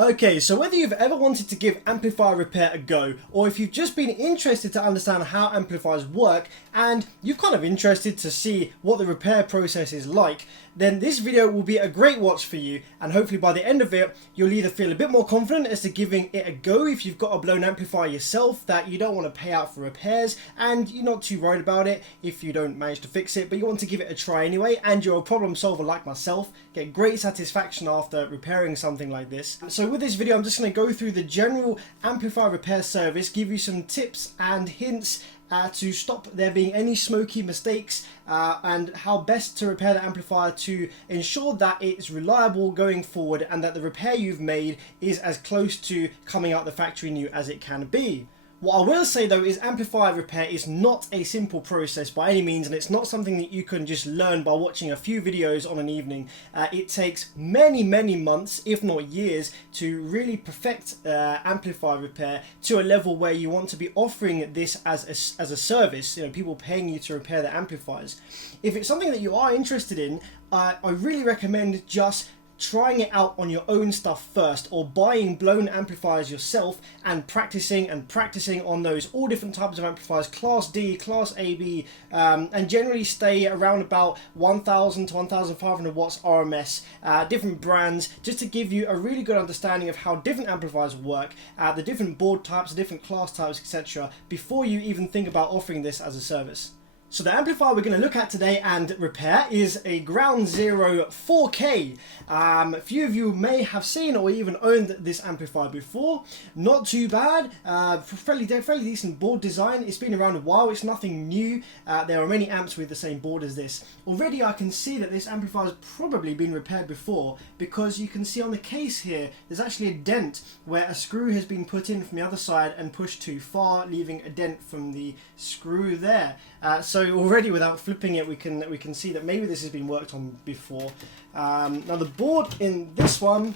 Okay, so whether you've ever wanted to give amplifier repair a go, or if you've just been interested to understand how amplifiers work, and you're kind of interested to see what the repair process is like, then this video will be a great watch for you, and hopefully by the end of it, you'll either feel a bit more confident as to giving it a go if you've got a blown amplifier yourself that you don't want to pay out for repairs, and you're not too worried about it if you don't manage to fix it, but you want to give it a try anyway, and you're a problem solver like myself, get great satisfaction after repairing something like this. So with this video, I'm just going to go through the general amplifier repair service, give you some tips and hints to stop there being any smoky mistakes, and how best to repair the amplifier to ensure that it's reliable going forward and that the repair you've made is as close to coming out the factory new as it can be. What I will say though is amplifier repair is not a simple process by any means, and it's not something that you can just learn by watching a few videos on an evening. It takes many months, if not years, to really perfect amplifier repair to a level where you want to be offering this as a service, you know, people paying you to repair their amplifiers. If it's something that you are interested in, I really recommend just trying it out on your own stuff first, or buying blown amplifiers yourself and practicing on those all different types of amplifiers, class D, class AB, and generally stay around about 1000 to 1500 watts RMS, different brands, just to give you a really good understanding of how different amplifiers work, the different board types, the different class types, etc., before you even think about offering this as a service. So the amplifier we're going to look at today and repair is a Ground Zero 4K. A few of you may have seen or even owned this amplifier before. Not too bad, fairly decent board design. It's been around a while, it's nothing new. There are many amps with the same board as this. Already I can see that this amplifier has probably been repaired before, because you can see on the case here there's actually a dent where a screw has been put in from the other side and pushed too far, leaving a dent from the screw there. So already without flipping it, we can see that maybe this has been worked on before. Now the board in this one,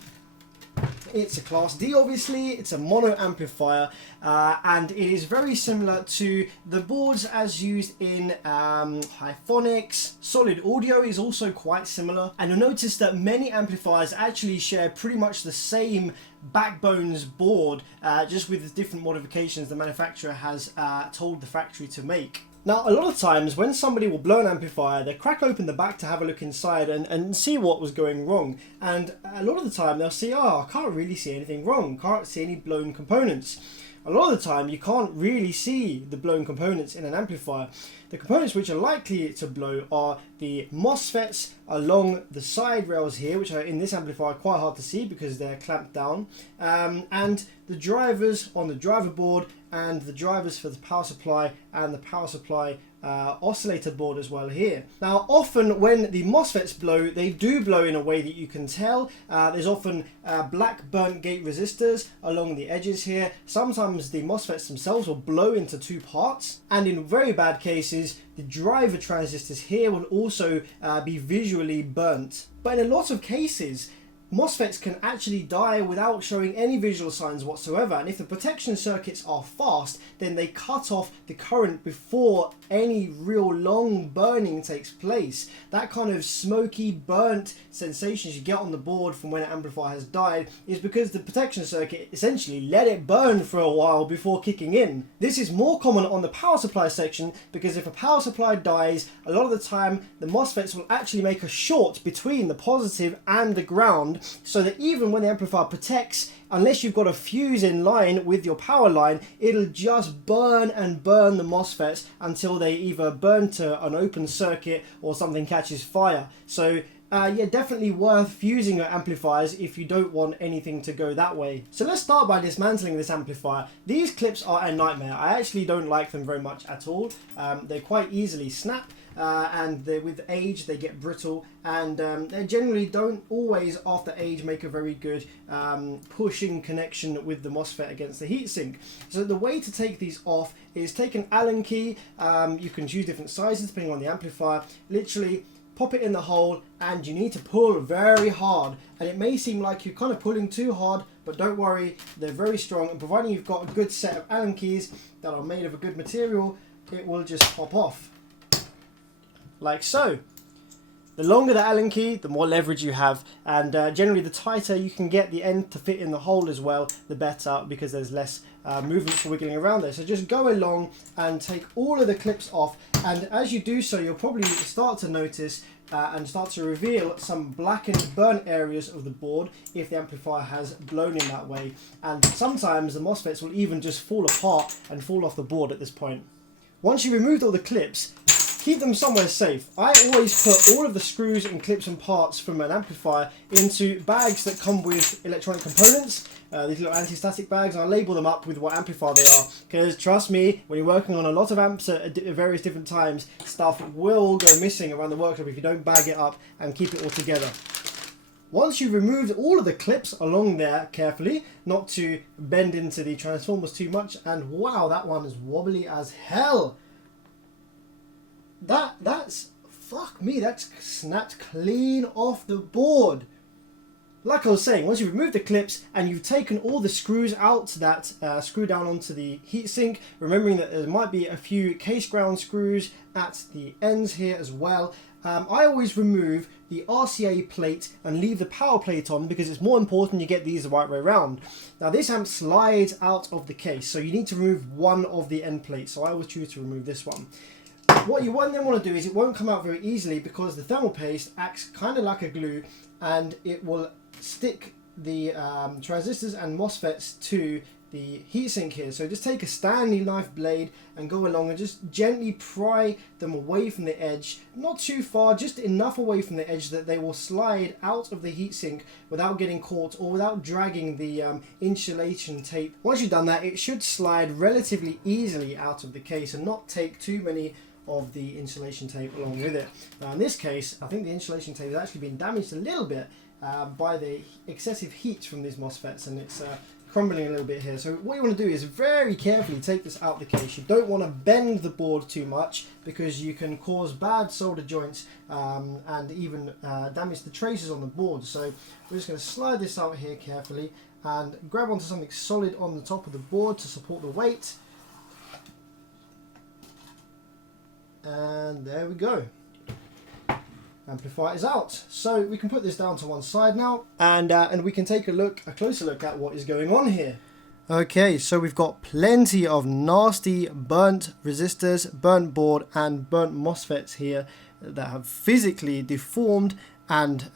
it's a class D obviously, it's a mono amplifier, and it is very similar to the boards as used in Hyphonics. Solid Audio is also quite similar, and you'll notice that many amplifiers actually share pretty much the same backbones board, just with the different modifications the manufacturer has told the factory to make. Now, a lot of times when somebody will blow an amplifier, they crack open the back to have a look inside and see what was going wrong. And a lot of the time they'll see, oh, I can't really see anything wrong, can't see any blown components. A lot of the time you can't really see the blown components in an amplifier. The components which are likely to blow are the MOSFETs along the side rails here, which are in this amplifier quite hard to see because they're clamped down, and the drivers on the driver board, and the drivers for the power supply and the power supply oscillator board as well here. Now often when the MOSFETs blow, they do blow in a way that you can tell. There's often black burnt gate resistors along the edges here. Sometimes the MOSFETs themselves will blow into two parts, and in very bad cases the driver transistors here will also be visually burnt. But in a lot of cases MOSFETs can actually die without showing any visual signs whatsoever, and if the protection circuits are fast, then they cut off the current before any real long burning takes place. That kind of smoky, burnt sensations you get on the board from when an amplifier has died is because the protection circuit essentially let it burn for a while before kicking in. This is more common on the power supply section, because if a power supply dies, a lot of the time the MOSFETs will actually make a short between the positive and the ground, so that even when the amplifier protects, unless you've got a fuse in line with your power line, it'll just burn and burn the MOSFETs until they either burn to an open circuit or something catches fire. So yeah, definitely worth fusing your amplifiers if you don't want anything to go that way. So let's start by dismantling this amplifier. These clips are a nightmare. I actually don't like them very much at all. They quite easily snap. And with age they get brittle, and they generally don't always after age make a very good pushing connection with the MOSFET against the heatsink. So the way to take these off is take an Allen key. You can choose different sizes depending on the amplifier. Literally pop it in the hole, and you need to pull very hard, and it may seem like you're kind of pulling too hard, but don't worry, they're very strong, and providing you've got a good set of Allen keys that are made of a good material, it will just pop off like so. The longer the Allen key, the more leverage you have, and generally the tighter you can get the end to fit in the hole as well, the better, because there's less movement for wiggling around there. So just go along and take all of the clips off, and as you do so, you'll probably start to notice and start to reveal some blackened, burnt areas of the board if the amplifier has blown in that way. And sometimes the MOSFETs will even just fall apart and fall off the board at this point. Once you've removed all the clips, keep them somewhere safe. I always put all of the screws and clips and parts from an amplifier into bags that come with electronic components, these little anti-static bags, and I label them up with what amplifier they are. Because trust me, when you're working on a lot of amps at various different times, stuff will go missing around the workshop if you don't bag it up and keep it all together. Once you've removed all of the clips along there carefully, not to bend into the transformers too much, and wow, that one is wobbly as hell. That's fuck me, that's snapped clean off the board. Like I was saying, once you've removed the clips and you've taken all the screws out that screw down onto the heatsink, remembering that there might be a few case ground screws at the ends here as well. I always remove the RCA plate and leave the power plate on because it's more important you get these the right way around. Now this amp slides out of the case, so you need to remove one of the end plates, so I always choose to remove this one. What you then want to do is it won't come out very easily because the thermal paste acts kind of like a glue, and it will stick the transistors and MOSFETs to the heatsink here. So just take a Stanley knife blade and go along and just gently pry them away from the edge, not too far, just enough away from the edge that they will slide out of the heatsink without getting caught or without dragging the insulation tape. Once you've done that, it should slide relatively easily out of the case and not take too many of the insulation tape along with it. Now in this case, I think the insulation tape has actually been damaged a little bit by the excessive heat from these MOSFETs, and it's crumbling a little bit here. So what you want to do is very carefully take this out the case. You don't want to bend the board too much because you can cause bad solder joints and even damage the traces on the board. So we're just going to slide this out here carefully and grab onto something solid on the top of the board to support the weight. And there we go. Amplifier is out. So we can put this down to one side now, and we can take a closer look at what is going on here. Okay, so we've got plenty of nasty burnt resistors, burnt board and burnt MOSFETs here that have physically deformed and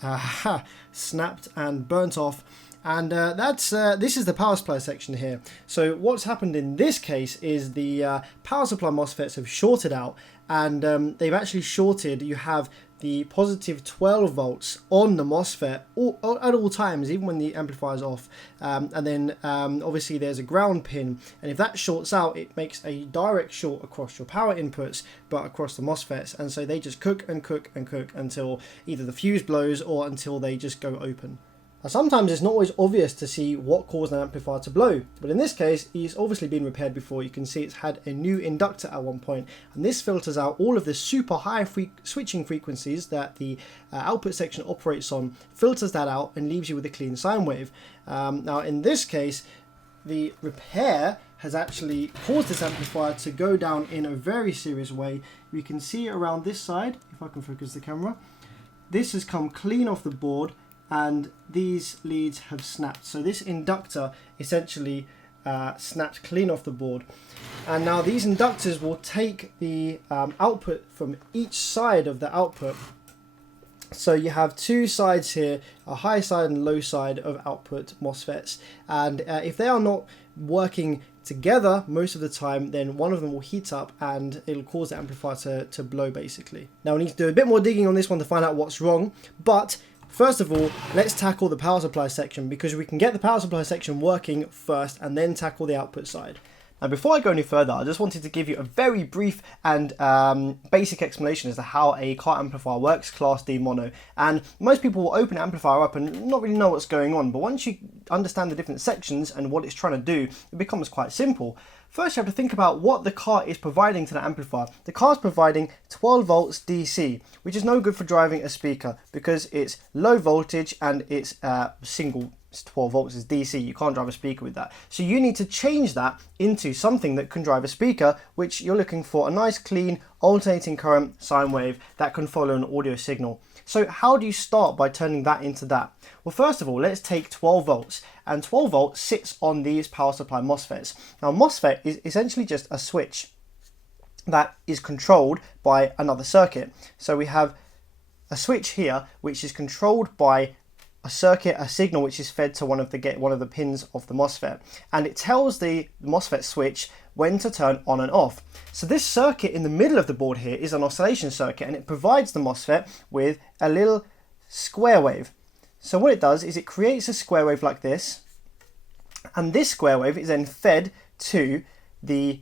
snapped and burnt off. And this is the power supply section here. So what's happened in this case is the power supply MOSFETs have shorted out, and they've actually shorted. You have the positive 12 volts on the MOSFET at all times, even when the amplifier is off, and then obviously there's a ground pin, and if that shorts out, it makes a direct short across your power inputs but across the MOSFETs, and so they just cook and cook and cook until either the fuse blows or until they just go open. Now, sometimes it's not always obvious to see what caused an amplifier to blow, but in this case it's obviously been repaired before. You can see it's had a new inductor at one point, and this filters out all of the super high switching frequencies that the output section operates on, filters that out and leaves you with a clean sine wave. Now in this case, the repair has actually caused this amplifier to go down in a very serious way. You can see around this side, if I can focus the camera, this has come clean off the board, and these leads have snapped. So this inductor essentially snapped clean off the board, and now these inductors will take the output from each side of the output. So you have two sides here, a high side and low side of output MOSFETs, and if they are not working together most of the time, then one of them will heat up and it'll cause the amplifier to blow basically. Now we need to do a bit more digging on this one to find out what's wrong, but first of all, let's tackle the power supply section, because we can get the power supply section working first and then tackle the output side. Now before I go any further, I just wanted to give you a very brief and basic explanation as to how a car amplifier works, Class D mono. And most people will open an amplifier up and not really know what's going on, but once you understand the different sections and what it's trying to do, it becomes quite simple. First, you have to think about what the car is providing to the amplifier. The car is providing 12 volts DC, which is no good for driving a speaker because it's low voltage and it's single It's 12 volts, is DC, you can't drive a speaker with that. So you need to change that into something that can drive a speaker, which you're looking for a nice clean alternating current sine wave that can follow an audio signal. So how do you start by turning that into that? Well, first of all, let's take 12 volts, and 12 volts sits on these power supply MOSFETs. Now, MOSFET is essentially just a switch that is controlled by another circuit. So we have a switch here, which is controlled by a circuit, a signal which is fed to one of the pins of the MOSFET, and it tells the MOSFET switch when to turn on and off. So this circuit in the middle of the board here is an oscillation circuit, and it provides the MOSFET with a little square wave. So what it does is it creates a square wave like this, and this square wave is then fed to the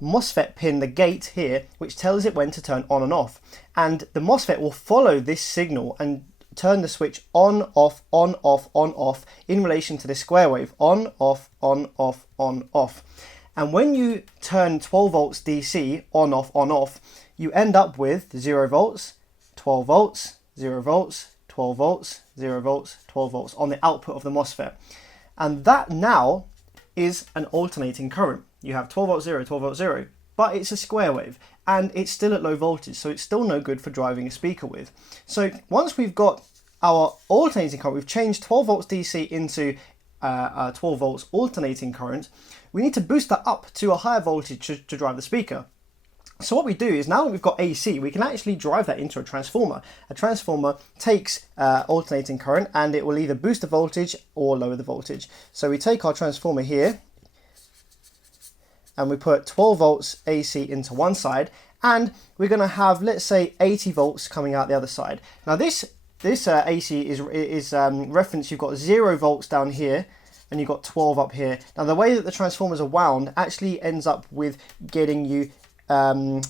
MOSFET pin, the gate here, which tells it when to turn on and off. And the MOSFET will follow this signal and turn the switch on, off, on, off, on, off in relation to this square wave. On, off, on, off, on, off. And when you turn 12 volts DC on, off, you end up with 0 volts, 12 volts, 0 volts, 12 volts, 0 volts, 12 volts on the output of the MOSFET. And that now is an alternating current. You have 12 volts 0, 12 volts 0, but it's a square wave and it's still at low voltage, so it's still no good for driving a speaker with. So once we've got our alternating current, we've changed 12 volts DC into 12 volts alternating current, we need to boost that up to a higher voltage to drive the speaker. So what we do is, now that we've got AC, we can actually drive that into a transformer. A transformer takes alternating current and it will either boost the voltage or lower the voltage. So we take our transformer here and we put 12 volts AC into one side, and we're going to have, let's say, 80 volts coming out the other side. Now this AC is reference, you've got 0 volts down here and you've got 12 up here. Now the way that the transformers are wound actually ends up with getting you 40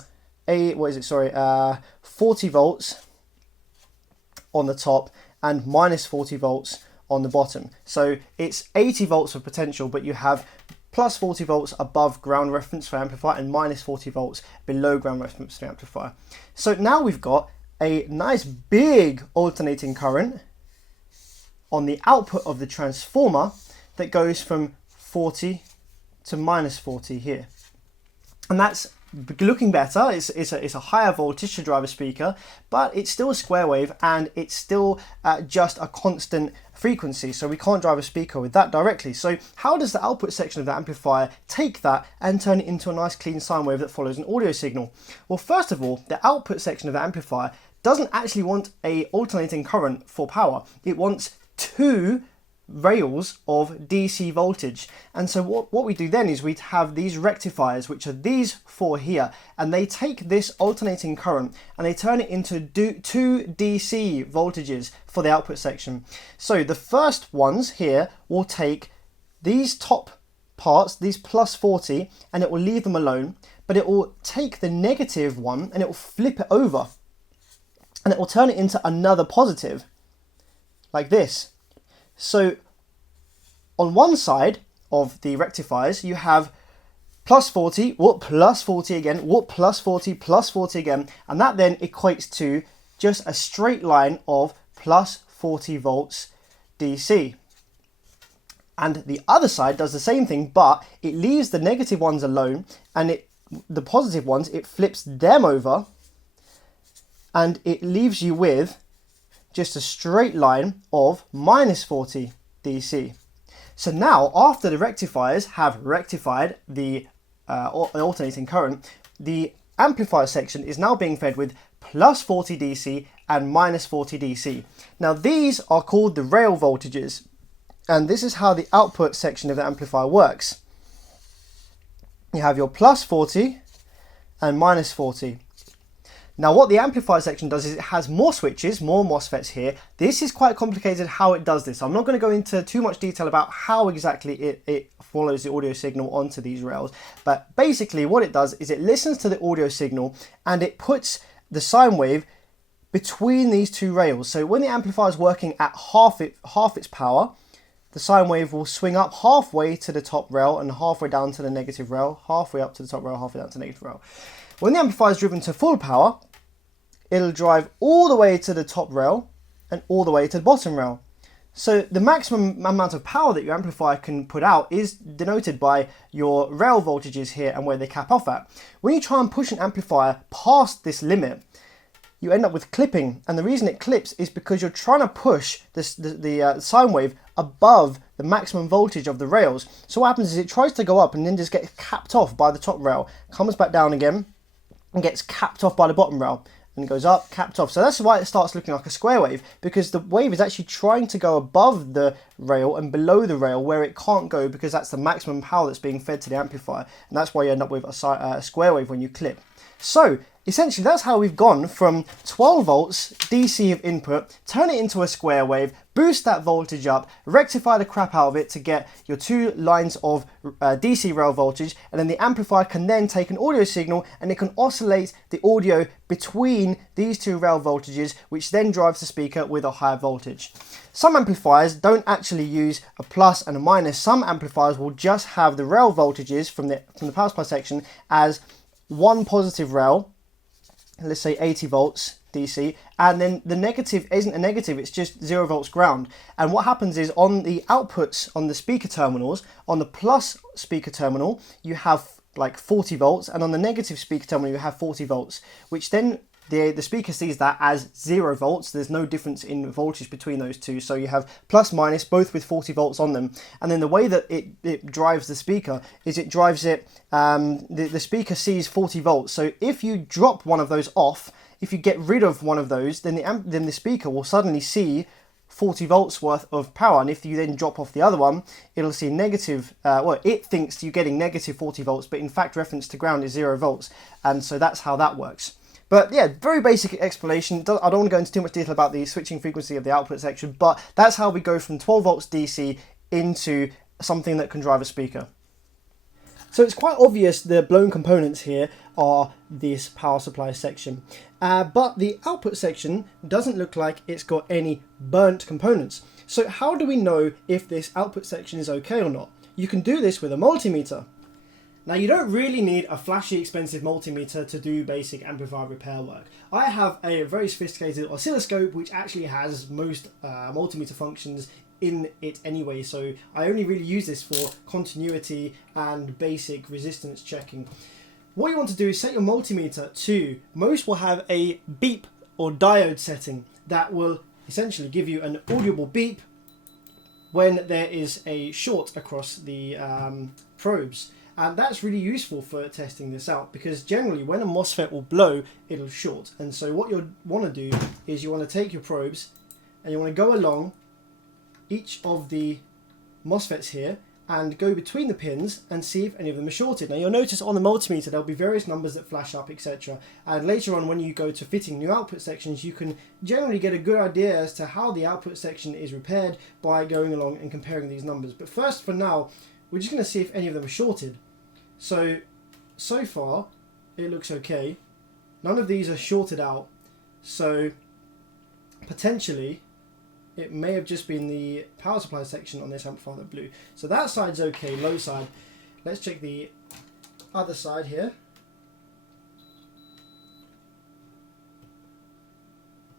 volts on the top and minus 40 volts on the bottom. So it's 80 volts of potential, but you have plus 40 volts above ground reference for amplifier and minus 40 volts below ground reference for amplifier. So now we've got a nice big alternating current on the output of the transformer that goes from 40 to minus 40 here. And that's looking better. It's a higher voltage to drive a speaker, but it's still a square wave and it's still just a constant frequency, so we can't drive a speaker with that directly. So how does the output section of the amplifier take that and turn it into a nice clean sine wave that follows an audio signal? Well, first of all, the output section of the amplifier doesn't actually want a alternating current for power. It wants 2 rails of DC voltage. And so what we do then is we have these rectifiers, which are these 4 here, and they take this alternating current and they turn it into 2 DC voltages for the output section. So the first ones here will take these top parts, these plus 40, and it will leave them alone, but it will take the negative one and it will flip it over and it will turn it into another positive like this. So on one side of the rectifiers, you have plus 40, plus 40 again, plus 40, plus 40 again, and that then equates to just a straight line of plus 40 volts DC. And the other side does the same thing, but it leaves the negative ones alone, and the positive ones, it flips them over, and it leaves you with just a straight line of minus 40 DC. So now, after the rectifiers have rectified the alternating current, the amplifier section is now being fed with plus 40 DC and minus 40 DC. Now these are called the rail voltages, and this is how the output section of the amplifier works. You have your plus 40 and minus 40. Now what the amplifier section does is it has more switches, more MOSFETs here. This is quite complicated how it does this. I'm not going to go into too much detail about how exactly it follows the audio signal onto these rails. But basically what it does is it listens to the audio signal and it puts the sine wave between these 2 rails. So when the amplifier is working at half its power, the sine wave will swing up halfway to the top rail and halfway down to the negative rail, halfway up to the top rail, halfway down to the negative rail. When the amplifier is driven to full power, it'll drive all the way to the top rail and all the way to the bottom rail. So the maximum amount of power that your amplifier can put out is denoted by your rail voltages here and where they cap off at. When you try and push an amplifier past this limit, you end up with clipping, and the reason it clips is because you're trying to push the sine wave above the maximum voltage of the rails. So what happens is it tries to go up and then just gets capped off by the top rail, comes back down again and gets capped off by the bottom rail, and goes up, capped off. So that's why it starts looking like a square wave, because the wave is actually trying to go above the rail and below the rail where it can't go, because that's the maximum power that's being fed to the amplifier, and that's why you end up with a square wave when you clip. So essentially that's how we've gone from 12 volts DC of input, turn it into a square wave, boost that voltage up, rectify the crap out of it to get your 2 lines of DC rail voltage, and then the amplifier can then take an audio signal and it can oscillate the audio between these 2 rail voltages, which then drives the speaker with a higher voltage. Some amplifiers don't actually use a plus and a minus. Some amplifiers will just have the rail voltages from the power supply section as one positive rail, let's say 80 volts DC, and then the negative isn't a negative, it's just 0 volts ground. And what happens is on the outputs on the speaker terminals, on the plus speaker terminal you have like 40 volts, and on the negative speaker terminal you have 40 volts, which then the speaker sees that as 0 volts. There's no difference in voltage between those two, so you have plus minus both with 40 volts on them. And then the way that it drives the speaker is it drives it, the speaker sees 40 volts, so if you drop one of those off, if you get rid of one of those, then the speaker will suddenly see 40 volts worth of power, and if you then drop off the other one, it'll see negative, well, it thinks you're getting negative 40 volts, but in fact reference to ground is 0 volts, and so that's how that works. But yeah, very basic explanation. I don't want to go into too much detail about the switching frequency of the output section, but that's how we go from 12 volts DC into something that can drive a speaker. So it's quite obvious the blown components here are this power supply section, but the output section doesn't look like it's got any burnt components. So how do we know if this output section is okay or not? You can do this with a multimeter. Now you don't really need a flashy expensive multimeter to do basic amplifier repair work. I have a very sophisticated oscilloscope which actually has most multimeter functions in it anyway, so I only really use this for continuity and basic resistance checking. What you want to do is set your multimeter to, most will have a beep or diode setting that will essentially give you an audible beep when there is a short across the probes. And that's really useful for testing this out, because generally when a MOSFET will blow, it'll short. And so what you'll want to do is you want to take your probes and you want to go along each of the MOSFETs here and go between the pins and see if any of them are shorted. Now you'll notice on the multimeter there'll be various numbers that flash up, etc. And later on when you go to fitting new output sections, you can generally get a good idea as to how the output section is repaired by going along and comparing these numbers. But first, for now, we're just going to see if any of them are shorted. So far it looks okay. None of these are shorted out, so potentially it may have just been the power supply section on this amplifier that blew. So that side's okay, low side. Let's check the other side here.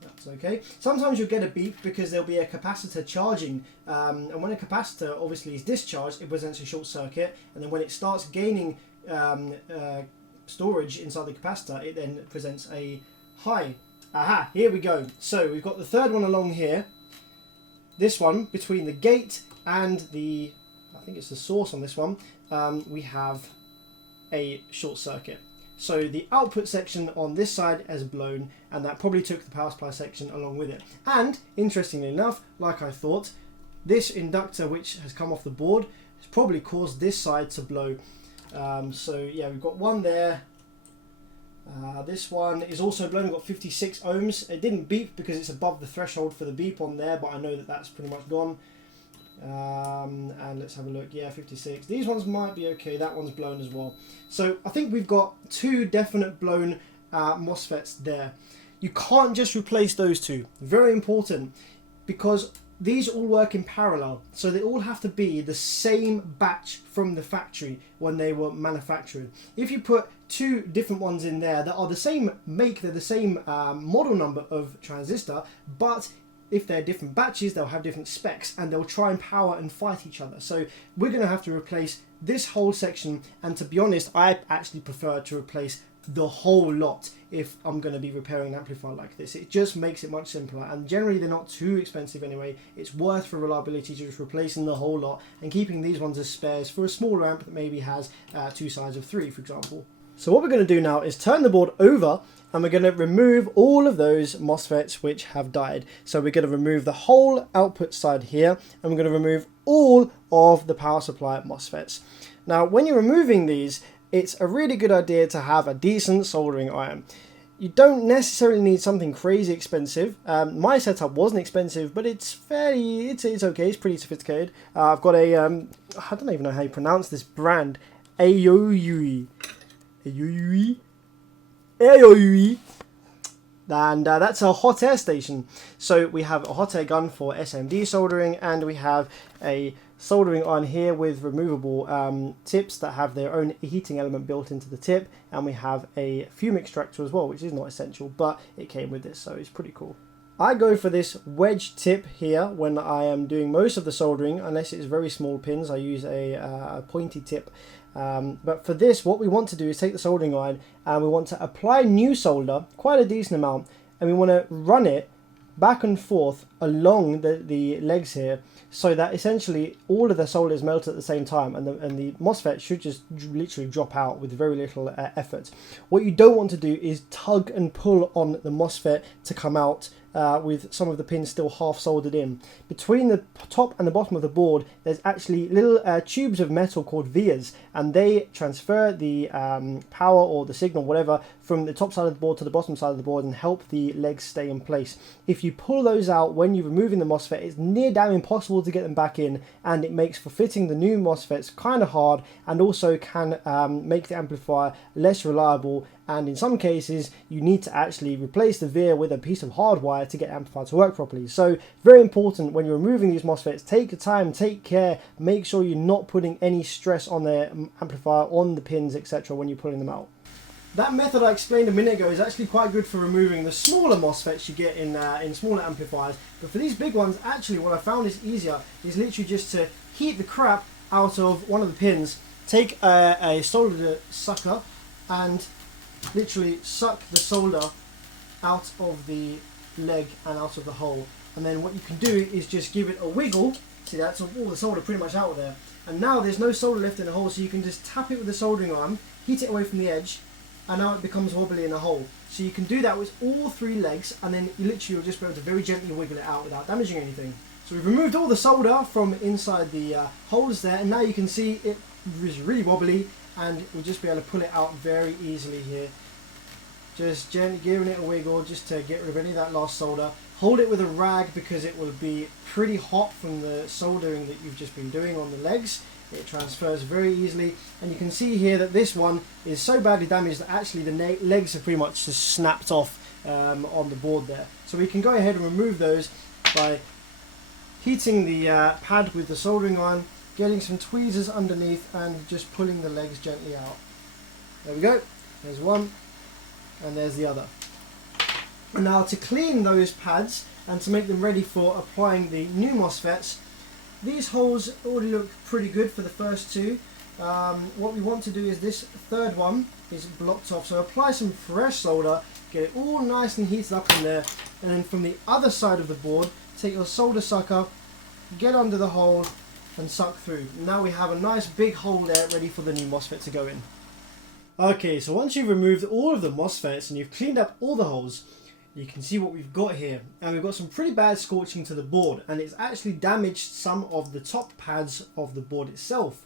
That's okay. Sometimes you'll get a beep because there'll be a capacitor charging, and when a capacitor obviously is discharged, it presents a short circuit, and then when it starts gaining storage inside the capacitor, it then presents a high. Aha, here we go. So we've got the third one along here. This one, between the gate and the, I think it's the source on this one, we have a short circuit. So the output section on this side has blown, and that probably took the power supply section along with it. And interestingly enough, like I thought, this inductor which has come off the board has probably caused this side to blow. So yeah, we've got one there. This one is also blown. We've got 56 ohms. It didn't beep because it's above the threshold for the beep on there, but I know that that's pretty much gone. And let's have a look. Yeah, 56. These ones might be okay. That one's blown as well. So I think we've got 2 definite blown MOSFETs there. You can't just replace those 2. Very important, because these all work in parallel. So they all have to be the same batch from the factory when they were manufactured. If you put 2 different ones in there that are the same make, they're the same model number of transistor, but if they're different batches, they'll have different specs and they'll try and power and fight each other. So we're going to have to replace this whole section, and to be honest, I actually prefer to replace the whole lot if I'm going to be repairing an amplifier like this. It just makes it much simpler, and generally they're not too expensive anyway. It's worth for reliability to just replacing the whole lot and keeping these ones as spares for a smaller amp that maybe has 2 sides of 3, for example. So what we're going to do now is turn the board over, and we're going to remove all of those MOSFETs which have died. So we're going to remove the whole output side here, and we're going to remove all of the power supply MOSFETs. Now when you're removing these, it's a really good idea to have a decent soldering iron. You don't necessarily need something crazy expensive. My setup wasn't expensive, but it's fairly, it's okay, it's pretty sophisticated. I've got a, I don't even know how you pronounce this brand, Aoyui. And that's a hot air station. So we have a hot air gun for SMD soldering, and we have a soldering iron here with removable tips that have their own heating element built into the tip, and we have a fume extractor as well, which is not essential, but it came with this, so it's pretty cool. I go for this wedge tip here when I am doing most of the soldering, unless it's very small pins. I use a pointy tip. But for this, what we want to do is take the soldering iron and we want to apply new solder, quite a decent amount, and we want to run it back and forth along the legs here, so that essentially all of the solder is melted at the same time, and the MOSFET should just literally drop out with very little effort. What you don't want to do is tug and pull on the MOSFET to come out with some of the pins still half soldered in. Between the top and the bottom of the board, there's actually little tubes of metal called vias, and they transfer the power or the signal, whatever, from the top side of the board to the bottom side of the board and help the legs stay in place. If you pull those out when you're removing the MOSFET, it's near damn impossible to get them back in, and it makes for fitting the new MOSFETs kind of hard, and also can make the amplifier less reliable. And in some cases, you need to actually replace the via with a piece of hard wire to get the amplifier to work properly. So very important when you're removing these MOSFETs, take your time, take care, make sure you're not putting any stress on the amplifier, on the pins, etc. when you're pulling them out. That method I explained a minute ago is actually quite good for removing the smaller MOSFETs you get in smaller amplifiers. But for these big ones, actually what I found is easier is literally just to heat the crap out of one of the pins, take a solder sucker and literally suck the solder out of the leg and out of the hole, and then what you can do is just give it a wiggle. See, that's all the solder pretty much out of there, and now there's no solder left in the hole, so you can just tap it with the soldering iron, heat it away from the edge, and now it becomes wobbly in the hole. So you can do that with all 3 legs, and then you literally will just be able to very gently wiggle it out without damaging anything. So we've removed all the solder from inside the holes there, and now you can see it is really wobbly, and we'll just be able to pull it out very easily here. Just gently giving it a wiggle just to get rid of any of that last solder. Hold it with a rag because it will be pretty hot from the soldering that you've just been doing on the legs. It transfers very easily, and you can see here that this one is so badly damaged that actually the legs have pretty much just snapped off on the board there. So we can go ahead and remove those by heating the pad with the soldering iron, getting some tweezers underneath and just pulling the legs gently out. There we go, there's one and there's the other. And now to clean those pads and to make them ready for applying the new MOSFETs, these holes already look pretty good for the first 2. What we want to do is this third one is blocked off, so apply some fresh solder, get it all nice and heated up in there, and then from the other side of the board, take your solder sucker, get under the hole and suck through. Now we have a nice big hole there ready for the new MOSFET to go in. Okay, so once you've removed all of the MOSFETs and you've cleaned up all the holes, you can see what we've got here, and we've got some pretty bad scorching to the board, and it's actually damaged some of the top pads of the board itself.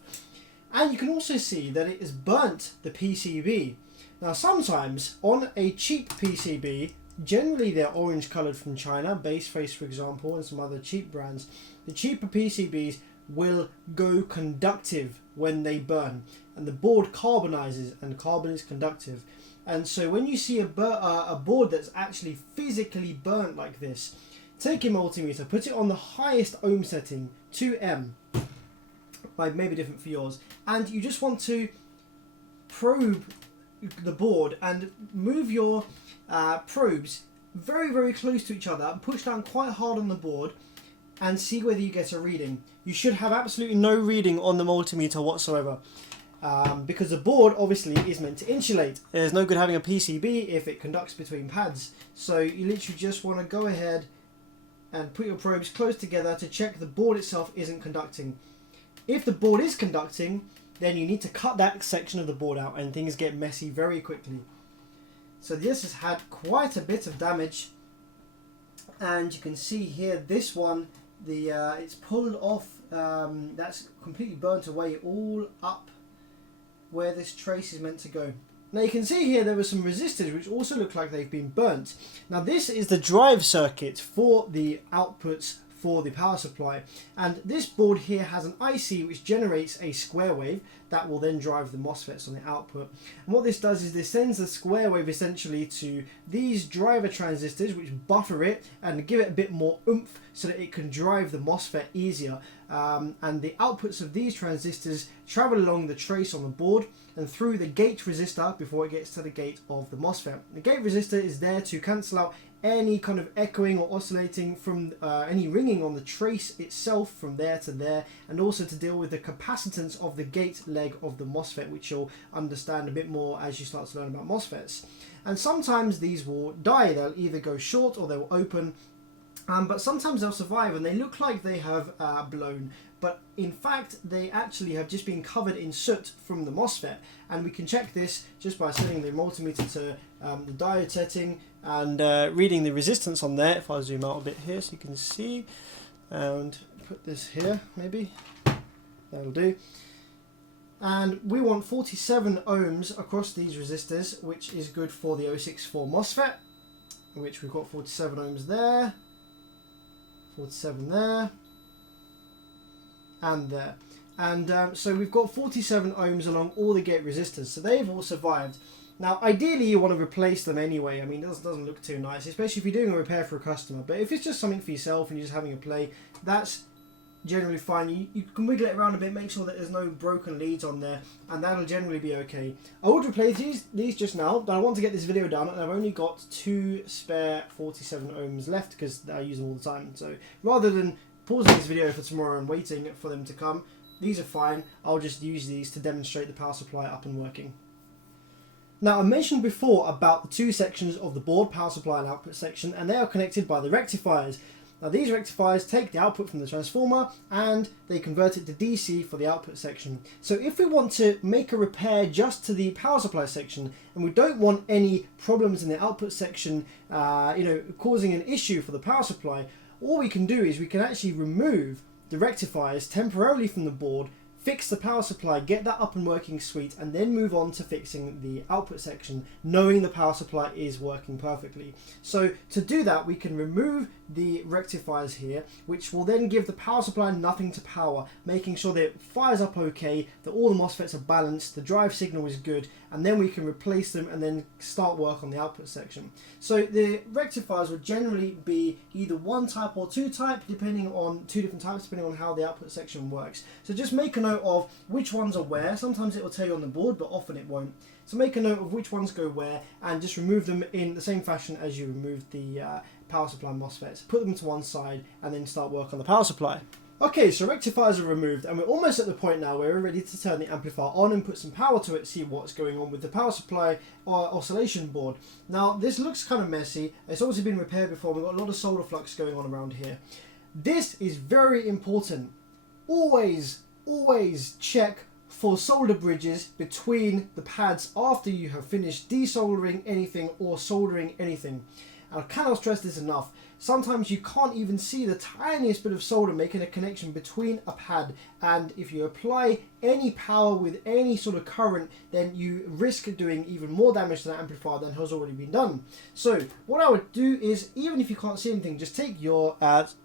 And you can also see that it has burnt the PCB. Now sometimes on a cheap PCB, generally they're orange coloured from China, Baseface for example, and some other cheap brands, the cheaper PCBs will go conductive when they burn, and the board carbonizes, and carbon is conductive. And so when you see a board that's actually physically burnt like this, take your multimeter, put it on the highest ohm setting, 2M, maybe different for yours, and you just want to probe the board and move your probes very, very close to each other, push down quite hard on the board and see whether you get a reading. You should have absolutely no reading on the multimeter whatsoever. Because the board obviously is meant to insulate. There's no good having a PCB if it conducts between pads. So you literally just want to go ahead and put your probes close together to check the board itself isn't conducting. If the board is conducting, then you need to cut that section of the board out and things get messy very quickly. So this has had quite a bit of damage, and you can see here this one, it's pulled off, that's completely burnt away all up where this trace is meant to go. Now you can see here there were some resistors which also look like they've been burnt. Now this is the drive circuit for the outputs for the power supply, and this board here has an IC which generates a square wave that will then drive the MOSFETs on the output. And what this does is this sends the square wave essentially to these driver transistors which buffer it and give it a bit more oomph so that it can drive the MOSFET easier. And the outputs of these transistors travel along the trace on the board and through the gate resistor before it gets to the gate of the MOSFET. The gate resistor is there to cancel out any kind of echoing or oscillating from any ringing on the trace itself from there to there, and also to deal with the capacitance of the gate leg of the MOSFET, which you'll understand a bit more as you start to learn about MOSFETs. And sometimes these will die, they'll either go short or they'll open, but sometimes they'll survive and they look like they have blown, but in fact they actually have just been covered in soot from the MOSFET. And we can check this just by setting the multimeter to the diode setting and reading the resistance on there. If I zoom out a bit here so you can see, and put this here maybe, that'll do. And we want 47 ohms across these resistors, which is good for the 064 MOSFET, which we've got 47 ohms there, 47 there, and there. And so we've got 47 ohms along all the gate resistors, so they've all survived. Now ideally you want to replace them anyway. I mean, it doesn't look too nice, especially if you're doing a repair for a customer. But if it's just something for yourself and you're just having a play, that's generally fine. You can wiggle it around a bit, make sure that there's no broken leads on there, and that'll generally be okay. I would replace these just now, but I want to get this video done, and I've only got 2 spare 47 ohms left because I use them all the time. So rather than pausing this video for tomorrow and waiting for them to come, these are fine. I'll just use these to demonstrate the power supply up and working. Now I mentioned before about the 2 sections of the board, power supply and output section, and they are connected by the rectifiers. Now these rectifiers take the output from the transformer and they convert it to DC for the output section. So if we want to make a repair just to the power supply section and we don't want any problems in the output section causing an issue for the power supply, all we can do is we can actually remove the rectifiers temporarily from the board, fix the power supply, get that up and working sweet, and then move on to fixing the output section, knowing the power supply is working perfectly. So to do that, we can remove the rectifiers here, which will then give the power supply nothing to power, making sure that it fires up okay, that all the MOSFETs are balanced, the drive signal is good, and then we can replace them and then start work on the output section. So the rectifiers would generally be either 1 type or 2 type, depending on 2 different types, depending on how the output section works. So just make a note of which ones are where. Sometimes it will tell you on the board, but often it won't. So make a note of which ones go where and just remove them in the same fashion as you removed the power supply MOSFETs. Put them to one side and then start work on the power supply. Okay, so rectifiers are removed and we're almost at the point now where we're ready to turn the amplifier on and put some power to it, see what's going on with the power supply or oscillation board. Now this looks kind of messy. It's obviously been repaired before. We've got a lot of solder flux going on around here. This is very important. Always check for solder bridges between the pads after you have finished desoldering anything or soldering anything. And I cannot stress this enough. Sometimes you can't even see the tiniest bit of solder making a connection between a pad, and if you apply any power with any sort of current, then you risk doing even more damage to the amplifier than has already been done. So what I would do is, even if you can't see anything, just take your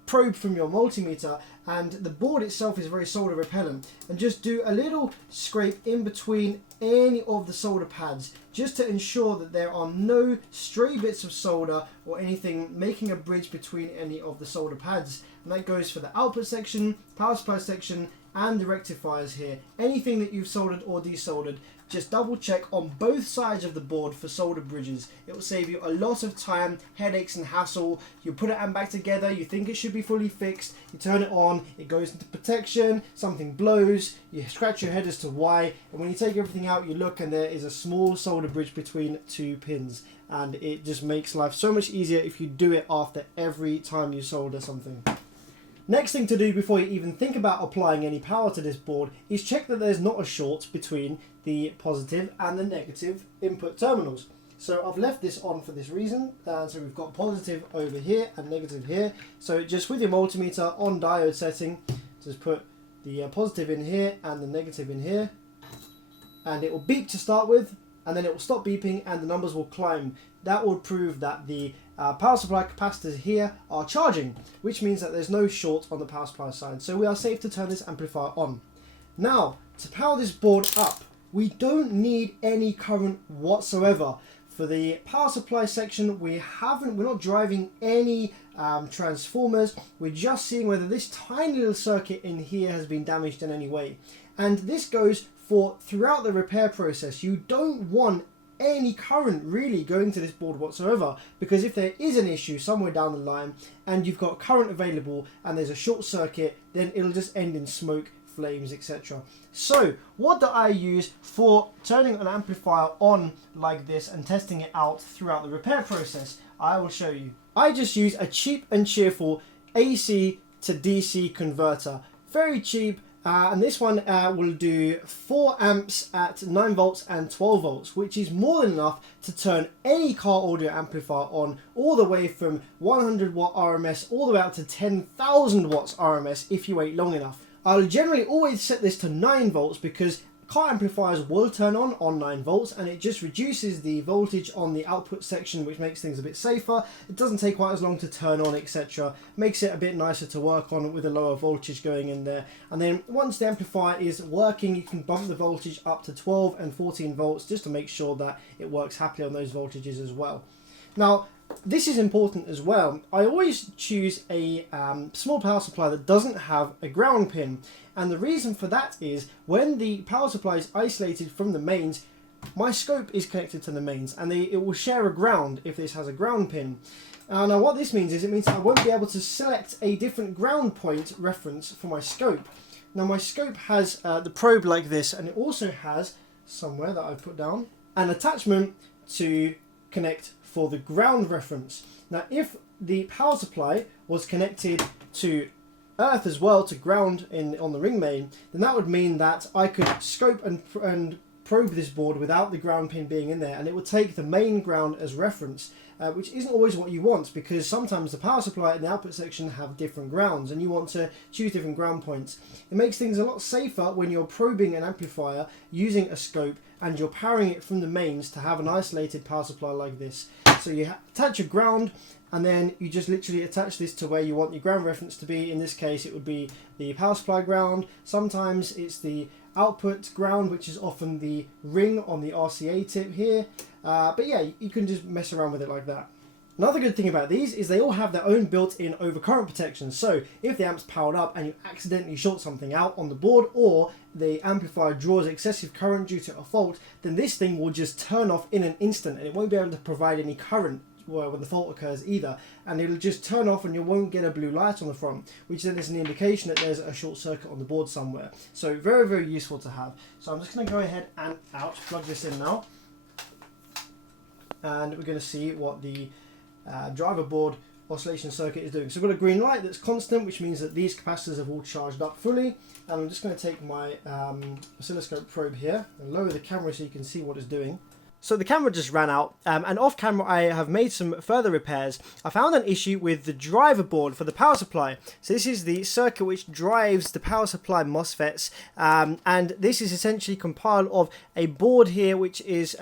probe from your multimeter, and the board itself is very solder repellent, and just do a little scrape in between any of the solder pads, just to ensure that there are no stray bits of solder or anything making a bridge between any of the solder pads. And that goes for the output section, power supply section, and the rectifiers here. Anything that you've soldered or desoldered, just double check on both sides of the board for solder bridges. It will save you a lot of time, headaches and hassle. You put it and back together, you think it should be fully fixed, you turn it on, it goes into protection, something blows, you scratch your head as to why, and when you take everything out you look and there is a small solder bridge between two pins, and it just makes life so much easier if you do it after every time you solder something. Next thing to do before you even think about applying any power to this board is check that there's not a short between the positive and the negative input terminals. So I've left this on for this reason, so we've got positive over here and negative here. So just with your multimeter on diode setting, just put the positive in here and the negative in here, and it will beep to start with, and then it will stop beeping and the numbers will climb. That will prove that the power supply capacitors here are charging, which means that there's no short on the power supply side. So we are safe to turn this amplifier on. Now, to power this board up, we don't need any current whatsoever. For the power supply section, we're not driving any transformers. We're just seeing whether this tiny little circuit in here has been damaged in any way. And this goes for throughout the repair process. You don't want any current really going to this board whatsoever, because if there is an issue somewhere down the line and you've got current available and there's a short circuit, then it'll just end in smoke, flames, etc. So what do I use for turning an amplifier on like this and testing it out throughout the repair process? I will show you. I just use a cheap and cheerful AC to DC converter. Very cheap. And this one will do 4 amps at 9 volts and 12 volts, which is more than enough to turn any car audio amplifier on, all the way from 100 watt RMS all the way up to 10,000 watts RMS if you wait long enough. I'll generally always set this to 9 volts because car amplifiers will turn on 9 volts, and it just reduces the voltage on the output section, which makes things a bit safer. It doesn't take quite as long to turn on, etc. Makes it a bit nicer to work on with a lower voltage going in there. And then once the amplifier is working, you can bump the voltage up to 12 and 14 volts just to make sure that it works happily on those voltages as well. Now, this is important as well. I always choose a small power supply that doesn't have a ground pin. And the reason for that is when the power supply is isolated from the mains, my scope is connected to the mains, and it will share a ground if this has a ground pin. Now what this means is it means I won't be able to select a different ground point reference for my scope. Now my scope has the probe like this, and it also has, somewhere that I've put down, an attachment to connect for the ground reference. Now if the power supply was connected to earth as well, to ground on the ring main, then that would mean that I could scope and probe this board without the ground pin being in there, and it would take the main ground as reference, which isn't always what you want, because sometimes the power supply and the output section have different grounds and you want to choose different ground points. It makes things a lot safer when you're probing an amplifier using a scope and you're powering it from the mains to have an isolated power supply like this. So you attach a ground, and then you just literally attach this to where you want your ground reference to be. In this case it would be the power supply ground. Sometimes it's the output ground, which is often the ring on the RCA tip here. But yeah, you can just mess around with it like that. Another good thing about these is they all have their own built-in overcurrent protection. So if the amp's powered up and you accidentally short something out on the board, or the amplifier draws excessive current due to a fault, then this thing will just turn off in an instant, and it won't be able to provide any current when the fault occurs either, and it'll just turn off and you won't get a blue light on the front, which then is an indication that there's a short circuit on the board somewhere. So very, very useful to have. So I'm just going to go ahead and plug this in now, and we're going to see what the driver board oscillation circuit is doing. So we've got a green light that's constant, which means that these capacitors have all charged up fully. And I'm just going to take my oscilloscope probe here and lower the camera so you can see what it's doing. So the camera just ran out, and off camera I have made some further repairs. I found an issue with the driver board for the power supply. So this is the circuit which drives the power supply MOSFETs, and this is essentially compiled of a board here which is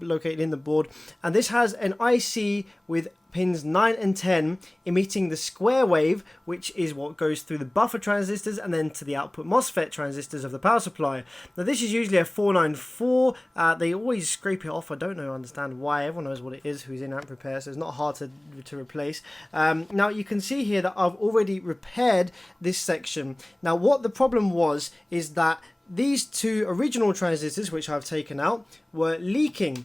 located in the board, and this has an IC with pins 9 and 10 emitting the square wave, which is what goes through the buffer transistors and then to the output MOSFET transistors of the power supply. Now this is usually a 494. They always scrape it off. I don't understand why. Everyone knows what it is who's in amp repair, so it's not hard to replace. Now you can see here that I've already repaired this section. Now what the problem was is that these two original transistors, which I've taken out, were leaking.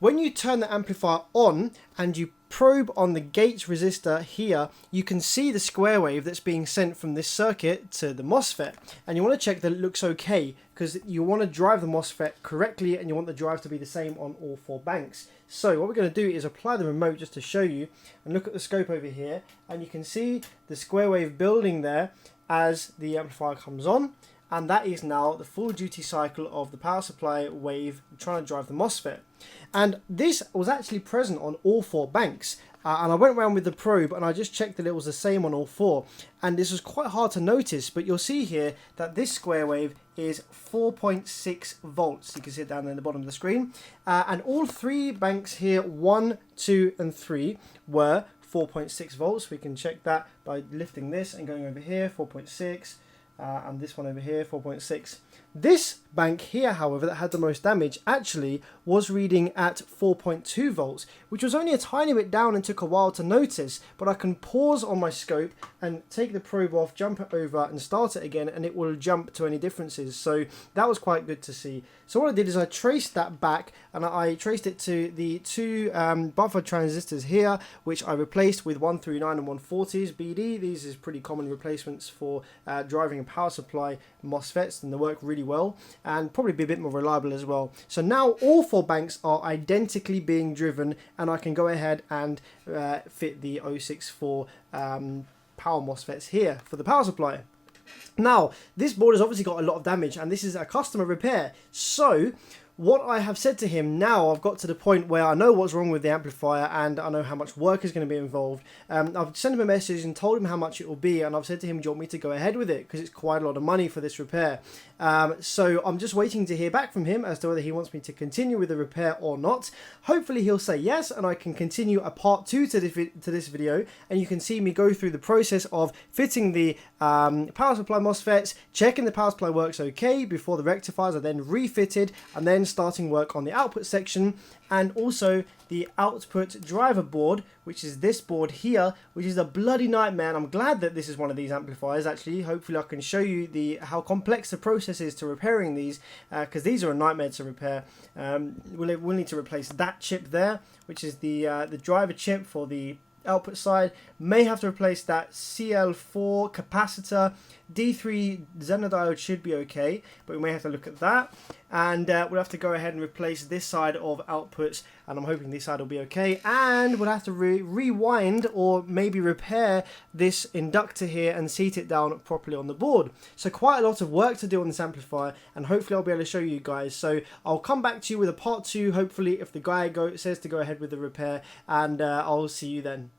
When you turn the amplifier on and you probe on the gate resistor here, you can see the square wave that's being sent from this circuit to the MOSFET, and you want to check that it looks okay, because you want to drive the MOSFET correctly and you want the drive to be the same on all 4 banks. So what we're going to do is apply the remote just to show you, and look at the scope over here, and you can see the square wave building there as the amplifier comes on. And that is now the full duty cycle of the power supply wave trying to drive the MOSFET. And this was actually present on all 4 banks. And I went around with the probe and I just checked that it was the same on all 4. And this was quite hard to notice, but you'll see here that this square wave is 4.6 volts. You can see it down there in the bottom of the screen. And all 3 banks here, 1, 2 and 3, were 4.6 volts. We can check that by lifting this and going over here, 4.6. And this one over here, 4.6. This bank here, however, that had the most damage actually was reading at 4.2 volts, which was only a tiny bit down and took a while to notice, but I can pause on my scope and take the probe off, jump it over and start it again, and it will jump to any differences. So that was quite good to see. So what I did is I traced that back, and I traced it to the 2 buffer transistors here, which I replaced with 139 and 140s BD. These is pretty common replacements for driving a power supply MOSFETs, and they work really well and probably be a bit more reliable as well. So now all 4 banks are identically being driven, and I can go ahead and fit the 064 power MOSFETs here for the power supply. Now this board has obviously got a lot of damage, and this is a customer repair. So what I have said to him, now I've got to the point where I know what's wrong with the amplifier and I know how much work is going to be involved. I've sent him a message and told him how much it will be, and I've said to him, do you want me to go ahead with it, because it's quite a lot of money for this repair. So I'm just waiting to hear back from him as to whether he wants me to continue with the repair or not. Hopefully he'll say yes, and I can continue a part 2 to this video, and you can see me go through the process of fitting the power supply MOSFETs, checking the power supply works okay before the rectifiers are then refitted, and then starting work on the output section, and also the output driver board, which is this board here, which is a bloody nightmare. I'm glad that this is one of these amplifiers actually. Hopefully I can show you how complex the process is to repairing these, because these are a nightmare to repair. We'll need to replace that chip there, which is the driver chip for the output side. May have to replace that CL4 capacitor. D3 Xenodiode should be okay, but we may have to look at that. And we'll have to go ahead and replace this side of outputs, and I'm hoping this side will be okay. And we'll have to rewind or maybe repair this inductor here and seat it down properly on the board. So quite a lot of work to do on this amplifier, and hopefully I'll be able to show you guys. So I'll come back to you with a part 2, hopefully, if the guy says to go ahead with the repair, and I'll see you then.